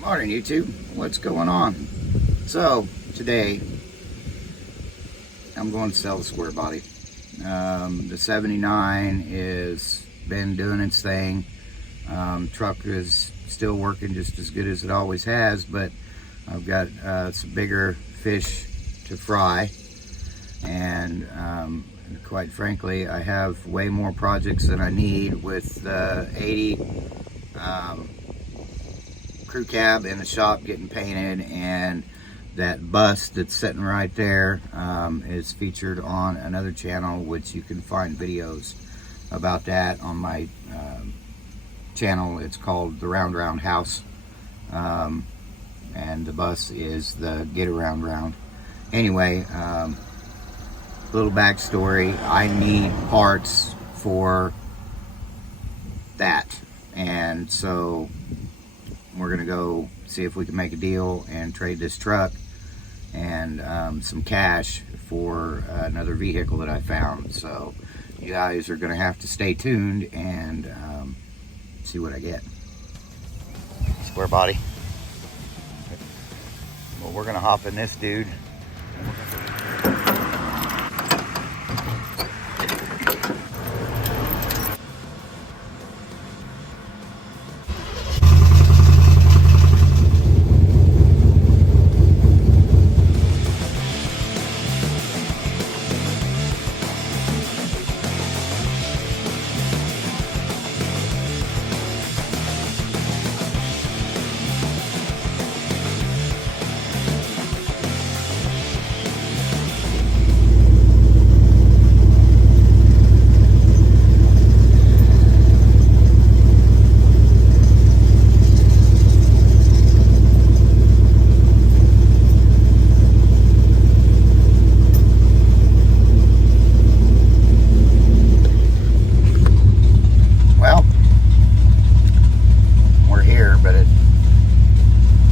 Morning YouTube, what's going on? So today I'm going to sell the square body. The 79 is been doing its thing. Truck is still working just as good as it always has, but I've got some bigger fish to fry, and quite frankly I have way more projects than I need with 80 crew cab in the shop getting painted, and that bus that's sitting right there is featured on another channel, which you can find videos about that on my channel. It's called The Round Round House, and the bus is the Get Around Round. Anyway, little backstory: I need parts for that, and so we're gonna go see if we can make a deal and trade this truck and some cash for another vehicle that I found. So you guys are gonna have to stay tuned and see what I get. Square body. Well, we're gonna hop in this dude.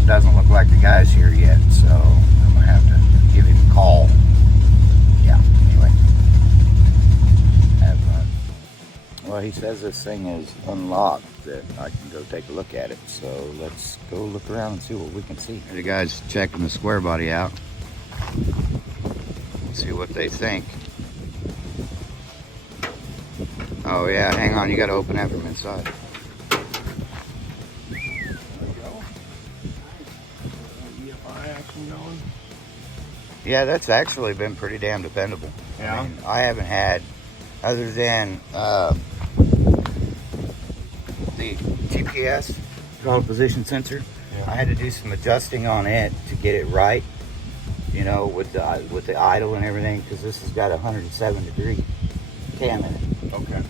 Doesn't look like the guy's here yet, so I'm gonna have to give him a call. Yeah, anyway. Well, he says this thing is unlocked, that I can go take a look at it. So let's go look around and see what we can see. The guy's checking the square body out. See what they think. Oh yeah, hang on, you gotta open that from inside. Yeah, that's actually been pretty damn dependable. Yeah. I mean, I haven't had, other than the GPS, control position sensor. Yeah. I had to do some adjusting on it to get it right, you know, with the idle and everything, because this has got a 107-degree cam in it. Okay.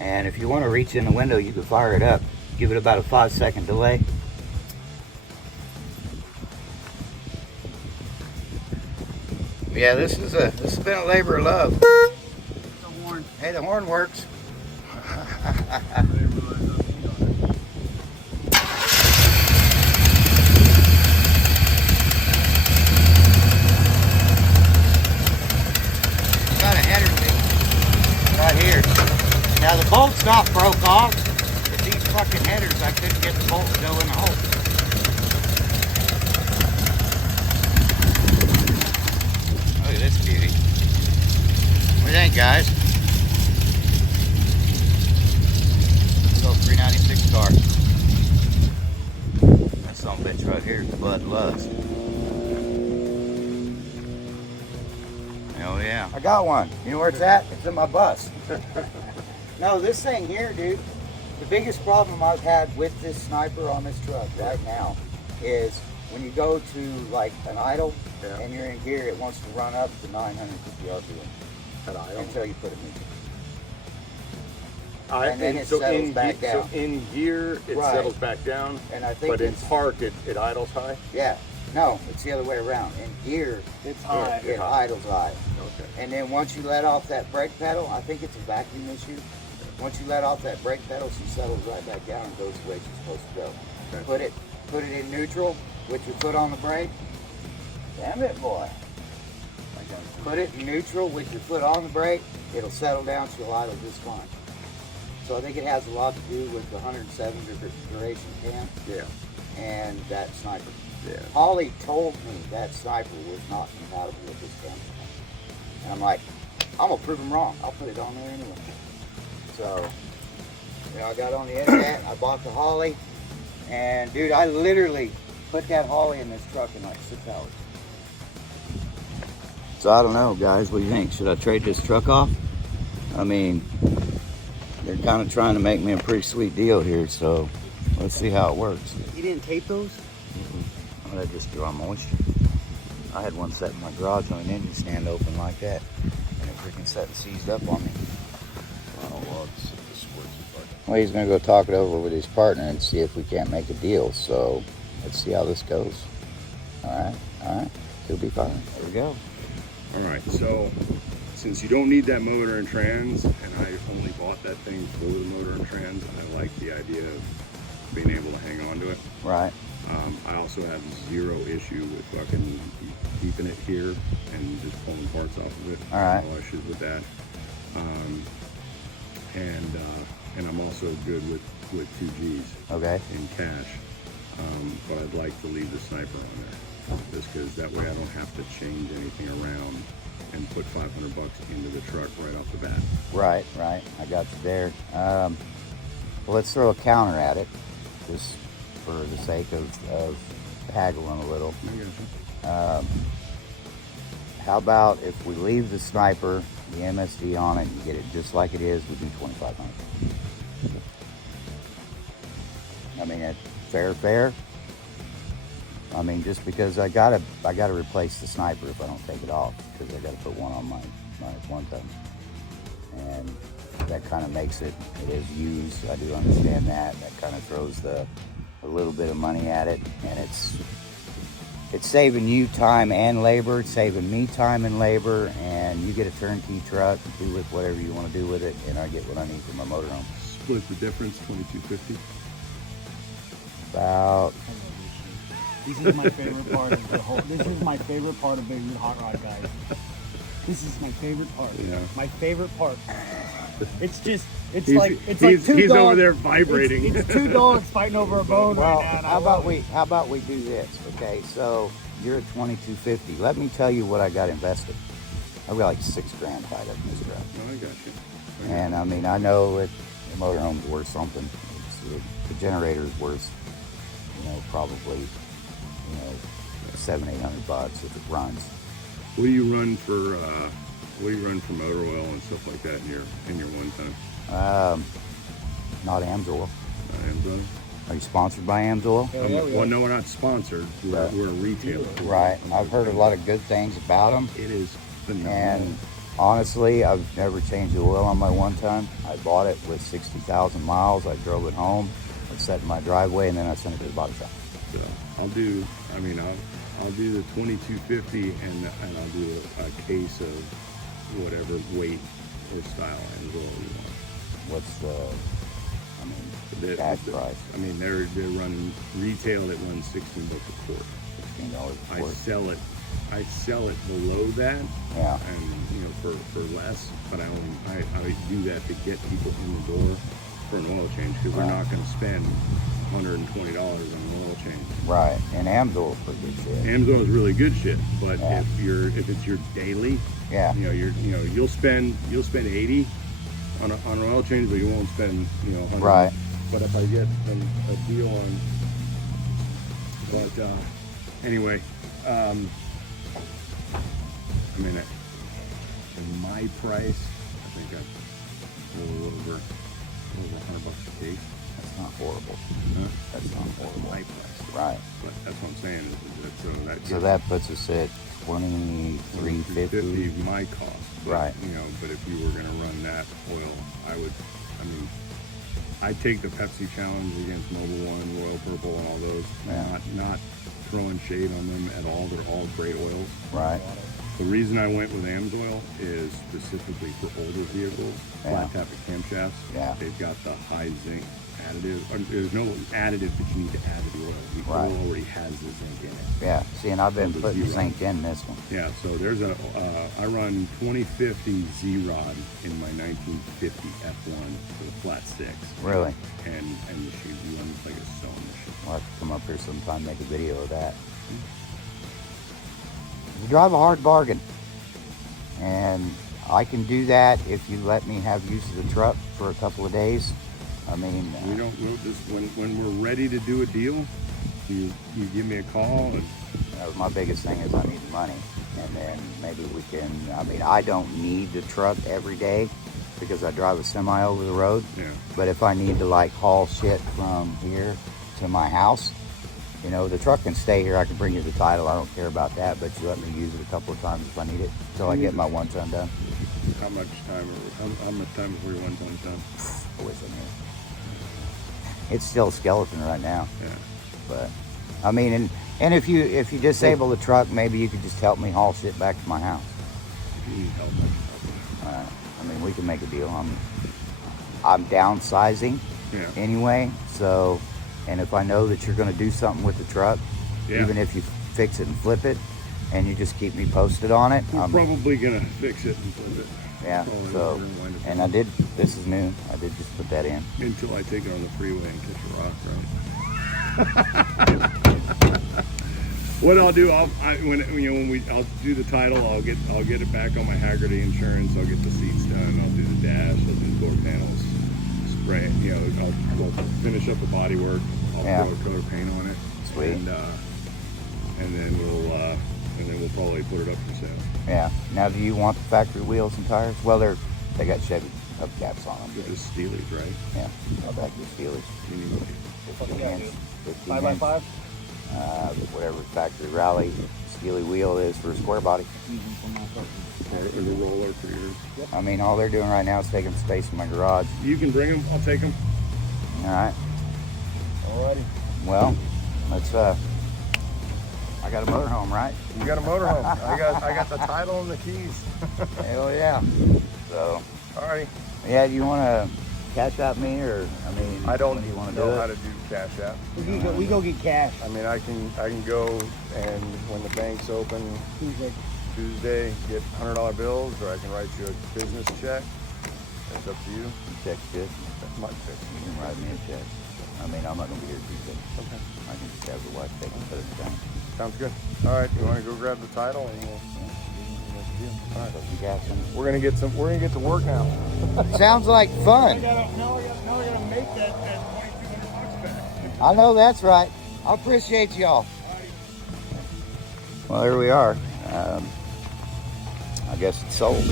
And if you want to reach in the window, you can fire it up. Give it about a 5-second delay. Yeah, this has been a labor of love. The horn. Hey, the horn works. Got a header thing right here. Now the bolt's not broke off, but these fucking headers, I couldn't get the bolt to go in the hole. Look at this beauty. What do you think, guys? Little 396 car. That son of a bitch right here is Bud Lust. Oh yeah. I got one. You know where it's at? It's in my bus. No, this thing here, dude, the biggest problem I've had with this sniper on this truck right now is when you go to like an idle, and you're in gear, it wants to run up to 950 RPM At idle? until you put it in. And then it settles back down. So in gear, it settles back down, and I think but in park, it idles high? Yeah. No, it's the other way around. In gear, it's high. It idles high. Okay. And then once you let off that brake pedal, I think it's a vacuum issue. Once you let off that brake pedal, she settles right back down and goes the way she's supposed to go. Okay. Put it in neutral with your foot on the brake. Damn it, boy. Put it in neutral with your foot on the brake. It'll settle down. She'll idle just fine. So I think it has a lot to do with the 107 duration cam. Yeah. and that sniper. Yeah. Holly told me that sniper was not compatible with this gun. And I'm like, I'm gonna prove him wrong. I'll put it on there anyway. So, you know, I got on the internet, I bought the Holly, and dude, I literally put that Holly in this truck in like 6 hours. So I don't know, guys, what do you think? Should I trade this truck off? I mean, they're kind of trying to make me a pretty sweet deal here, so let's see how it works. You didn't tape those? Oh, that just draw moisture. I had one set in my garage on an engine stand open like that, and it freaking set and seized up on me. Well, he's gonna go talk it over with his partner and see if we can't make a deal. So let's see how this goes. All right, he'll be fine. There we go. All right, so since you don't need that motor and trans, and I only bought that thing for the motor and trans, I like the idea of being able to hang on to it. Right. I also have zero issue with fucking keeping it here and just pulling parts off of it. All right. No issues with that. And I'm also good with 2Gs Okay. in cash. But I'd like to leave the sniper on there, just because that way I don't have to change anything around and put $500 into the truck right off the bat. Right. I got you there. Well, let's throw a counter at it, just for the sake of haggling a little. I got you. How about if we leave the sniper, the MSD on it, and get it just like it is, we do $2,500. I mean, it's fair. I mean, just because I gotta replace the sniper if I don't take it off, because I gotta put one on my one ton, and that kind of makes it is used. I do understand that. That kind of throws a little bit of money at it, and it's saving you time and labor. It's saving me time and labor, and you get a turnkey truck, do with whatever you want to do with it, and I get what I need for my motorhome. Split the difference, $2,250. About This is my favorite part of the whole. This is my favorite part of Big Root Hot Rod, guys. This is my favorite part. Yeah. My favorite part. It's just, it's He's- like two he's dogs. over there vibrating. It's two dogs fighting over a bone well. right now. and I How love about we do this? Okay, so you're at $2,250. Let me tell you what I got invested. I've got like $6 grand tied up in this truck. No, I got you. And I mean, I know the motorhome's worth something. The generator's worth, probably, $700-800 if it runs. What do you run for motor oil and stuff like that in your one ton? Not Amsoil. Amazon? Are you sponsored by Amsoil? Well, no, we're not sponsored. We're a retailer. Right. I've heard a lot of good things about them. It is phenomenal. And honestly, I've never changed the oil on my one ton. I bought it with 60,000 miles. I drove it home. I set in my driveway, and then I sent it to the body shop. So I'll do the 2250 and I'll do a case of whatever weight or style and oil you want. What's the cash price? I mean, they run retail. It runs $16 a quart. $16 a I quart. sell it below that. Yeah. And for less, but I do that to get people in the door for an oil change, because they're not going to spend $120 on an oil change. Right. And Amsoil's pretty good shit. Amsoil is really good shit, but Yeah. if it's your daily, Yeah. you'll spend 80 on an oil change, but you won't spend 100. Right. But if I get a deal on, anyway, I mean, in my price, I think I'm a little over $100 a case. That's not horrible. Huh? That's not horrible. My price. Right. But that's what I'm saying. So that puts us at $23.50. my cost. But, Right. But if you were going to run that oil, I'd take the Pepsi challenge against Mobil One, Royal Purple, and all those. Yeah. Not throwing shade on them at all. They're all great oils. Right. The reason I went with Amsoil is specifically for older vehicles, Yeah. flat tappet camshafts. Yeah. They've got the high zinc additive. There's no additive that you need to add to the oil. The Right. oil already has the zinc in it. Yeah. See, and I've been Over putting zero. zinc in this one. Yeah, so there's I run 2050 Z-Rod in my 1950 F1 with a flat 6. Really? And the shoe runs like a sewing machine. I'll have to come up here sometime and make a video of that. You drive a hard bargain. And I can do that if you let me have use of the truck for a couple of days. I mean, We'll just when we're ready to do a deal, you give me a call. And my biggest thing is I need the money, and then maybe we can. I mean, I don't need the truck every day because I drive a semi over the road. yeah, But if I need to like haul shit from here to my house, you know, the truck can stay here. I can bring you the title. I don't care about that, but you let me use it a couple of times if I need it until I get my 1 ton done. how much time before your 1 ton done? I wish I knew. It's still a skeleton right now. Yeah. But I mean, and if you disable the truck, maybe you could just help me haul shit back to my house. If you need help, I can help I mean, we can make a deal. I'm downsizing you. Yeah. anyway, so, and if I know that you're going to do something with the truck, Yeah. even if you fix it and flip it, and you just keep me posted on it, We're probably gonna fix it and flip it. yeah. Oh, So, we're gonna wind up and I did. This is new. I did just put that in. until I take it on the freeway and catch a rock, right? What I'll do, I'll do the title, I'll get it back on my Haggerty insurance. I'll get the seats done. I'll do the dash. I'll do the door panels, spray. I'll finish up the body work. I'll Yeah. throw a color paint on it. Sweet. And then we'll probably put it up for sale. Yeah. Now, do you want the factory wheels and tires? Well, they got Chevy hubcaps on them. They're just Steely's, right? Yeah. I'll back the Steelers. Anyway, 15 inch, 15 inch, 5x5? whatever factory rally Steely wheel is for a square body. or the roller for yours. I mean, all they're doing right now is taking space in my garage. You can bring them. I'll take them. All right. Alrighty. Well, let's. I got a motorhome, right? You got a motorhome. I got the title and the keys. Hell yeah. So, Alrighty. yeah, do you want to cash out me, or I mean, I don't do you want to know do how it? to do cash app. We go get cash. I mean, I can go and when the bank's open Tuesday, get $100 bills, or I can write you a business check. It's up to you. Check's good. That's my fix. You can write me a check. I mean, I'm not gonna be here Tuesday. Okay. I can just have the wife take and put it down. Sounds good. All right. You want to go grab the title and we'll. All right. You got some. We're gonna get to work now. Sounds like fun. Now I gotta make that $2,200 back. I know that's right. I appreciate y'all. Well, here we are. I guess it's sold.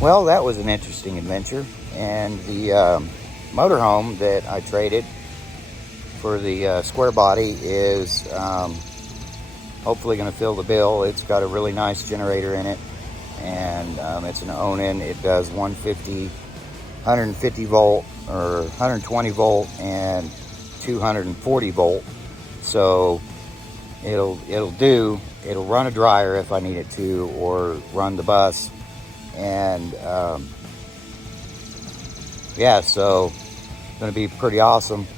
Well, that was an interesting adventure, and the motorhome that I traded for the square body is hopefully going to fill the bill. It's got a really nice generator in it, and it's an Onan. It does 150 volt or 120 volt and 240 volt. So it'll run a dryer if I need it to, or run the bus. And yeah, so it's going to be pretty awesome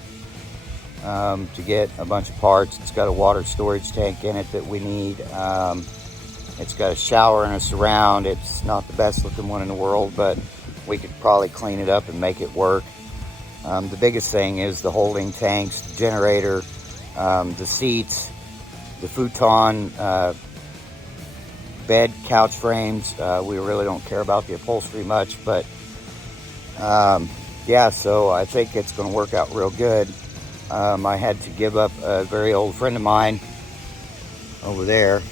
to get a bunch of parts. It's got a water storage tank in it that we need. It's got a shower and a surround. It's not the best looking one in the world, but we could probably clean it up and make it work. The biggest thing is the holding tanks, the generator, the seats, the futon, bed, couch frames. We really don't care about the upholstery much, but yeah, so I think it's going to work out real good. I had to give up a very old friend of mine over there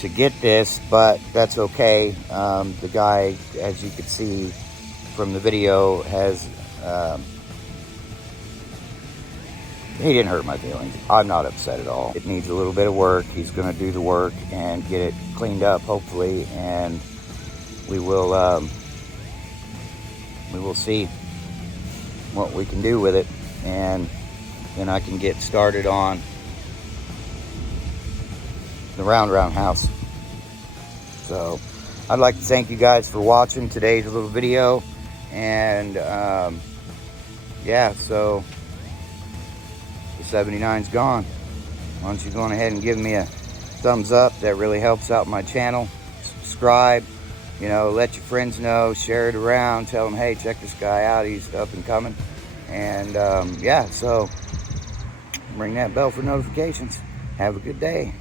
to get this, but that's okay. The guy, as you could see from the video, has he didn't hurt my feelings. I'm not upset at all. It needs a little bit of work. He's going to do the work and get it cleaned up, hopefully, and we will see. what we can do with it, and then I can get started on the round house. So I'd like to thank you guys for watching today's little video, and yeah, so the 79's gone. Why don't you go on ahead and give me a thumbs up? That really helps out my channel. Subscribe, you know, let your friends know, share it around, tell them, hey, check this guy out, he's up and coming. And yeah, so ring that bell for notifications. Have a good day.